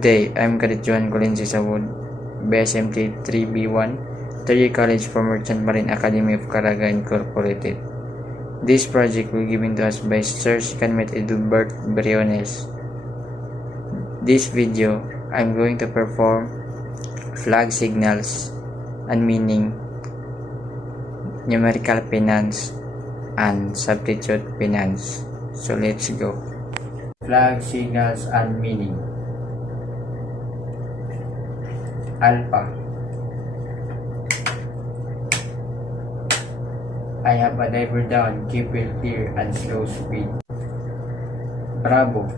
Good day, I'm Cadet Juan Colensi Sawud, BSMT 3B1, 3-year College for Merchant Marine Academy of Caraga Incorporated. This project will given to us by Sir Sikanmet Edubert Briones. This video, I'm going to perform flag signals and meaning, numerical finance, and substitute finance. So let's go. Flag signals and meaning. Alpha. I have a diver down, keep well clear and slow speed. Bravo.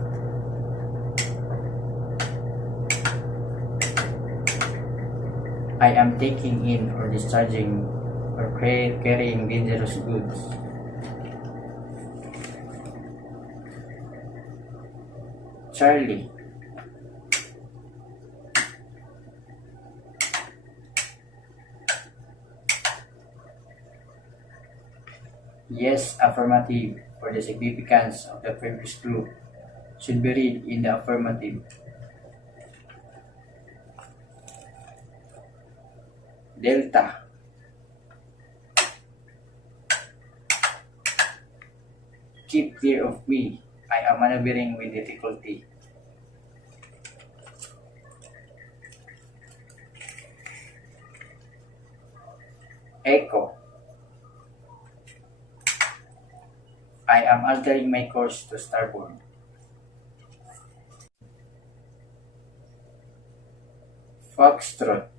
I am taking in or discharging or carrying dangerous goods. Charlie. Yes, affirmative, for the significance of the previous group should be read in the affirmative. Delta. Keep clear of me. I am maneuvering with difficulty. Echo. I am altering my course to starboard. Foxtrot.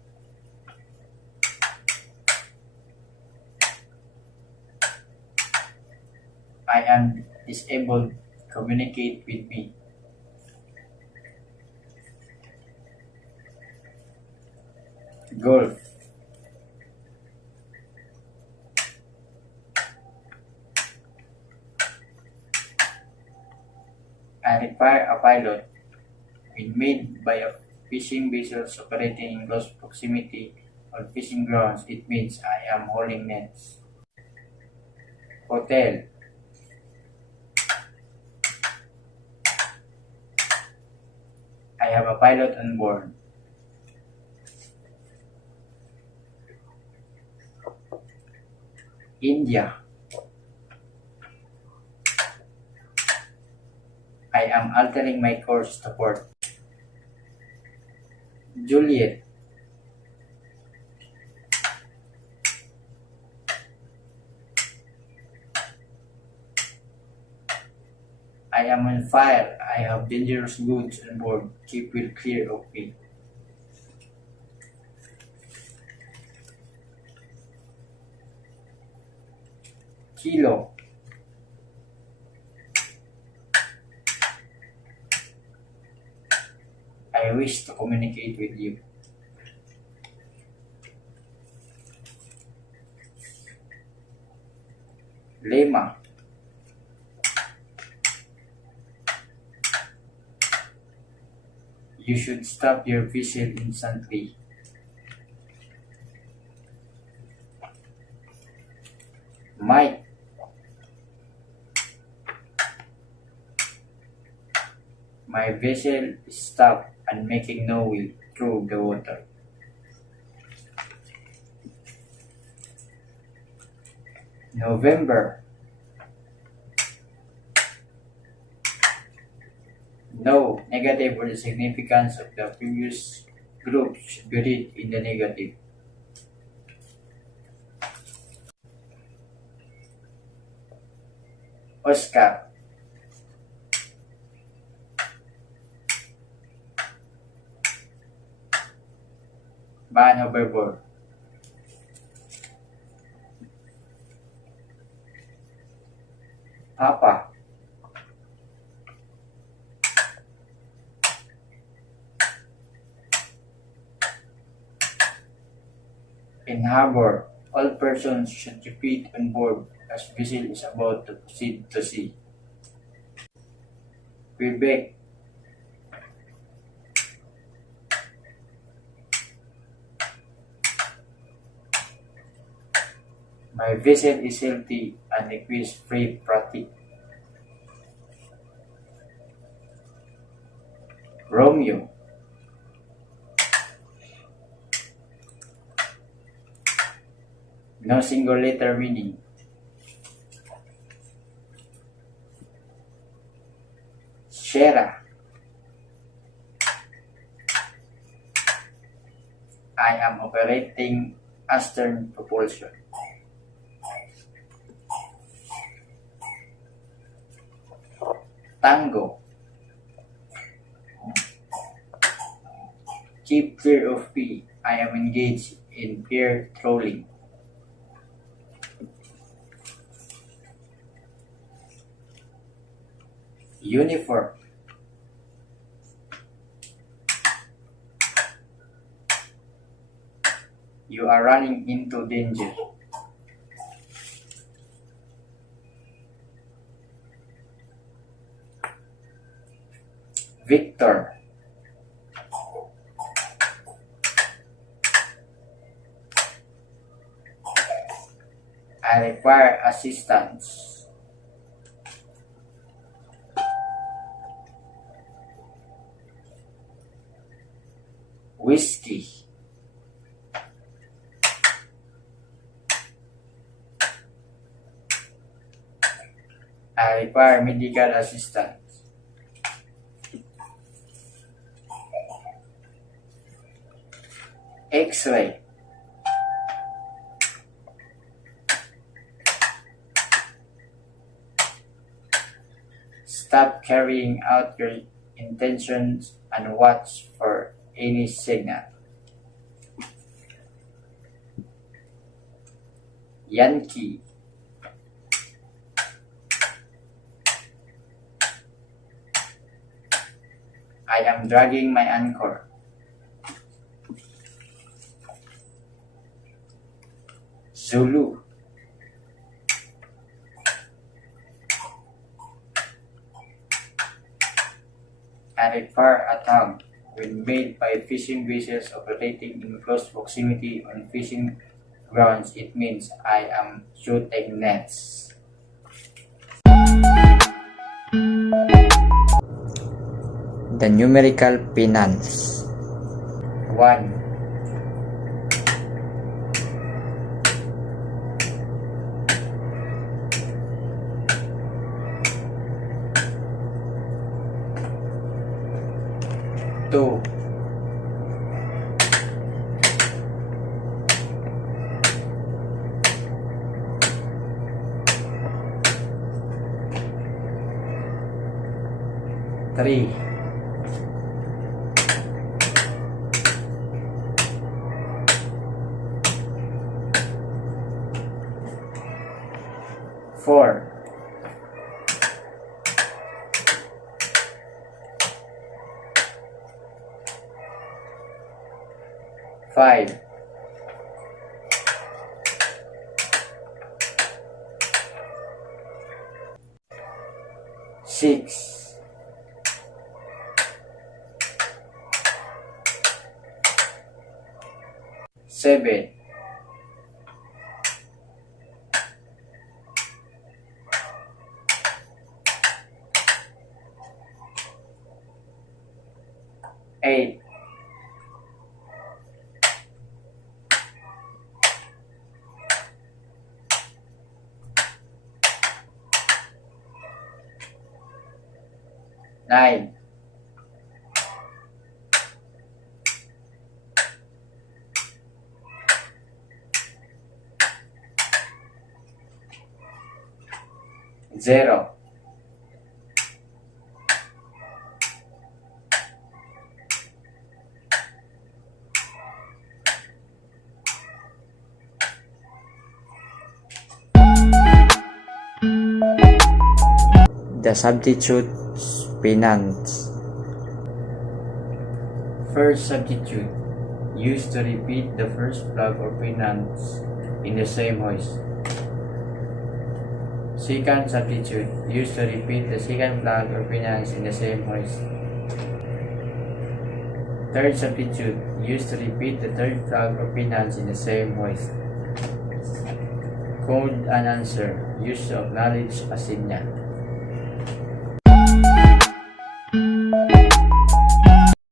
I am disabled. Communicate with me. Golf. I require a pilot. When made by a fishing vessels operating in close proximity on fishing grounds, it means I am hauling nets. Hotel. I have a pilot on board. India. I am altering my course to port. Juliet. I am on fire. I have dangerous goods on board. Keep well clear of me. Kilo. I wish to communicate with you. Lema. You should stop your vessel instantly. Mike. My vessel is stopped and making no way through the water. November. No, negative or the significance of the previous group should be read in the negative. Oscar. Ban overboard. Papa. In harbor, all persons should repeat on board as vessel is about to proceed to sea. Quebec. My vessel is healthy and requires free practice. Romeo. No single letter meaning. Shera. I am operating astern propulsion. Tango. Keep clear of me. I am engaged in peer trolling. Uniform. You are running into danger. Victor. I require assistance. Whiskey. I require medical assistance. X-ray. Stop carrying out your intentions and watch for any signal. Yankee. I am dragging my anchor. Zulu. I require a tag when made by fishing vessels operating in close proximity on fishing grounds. It means I am shooting nets. The numerical penance. 1. 2. 3. 4. 5. 6. 7. 8. 9. 0. 'The substitutes penance. First substitute, used to repeat the first flag or penance in the same voice. Second substitute, used to repeat the second flag or penance in the same voice. Third substitute, used to repeat the third flag or penance in the same voice. Code and answer, used to acknowledge a signal.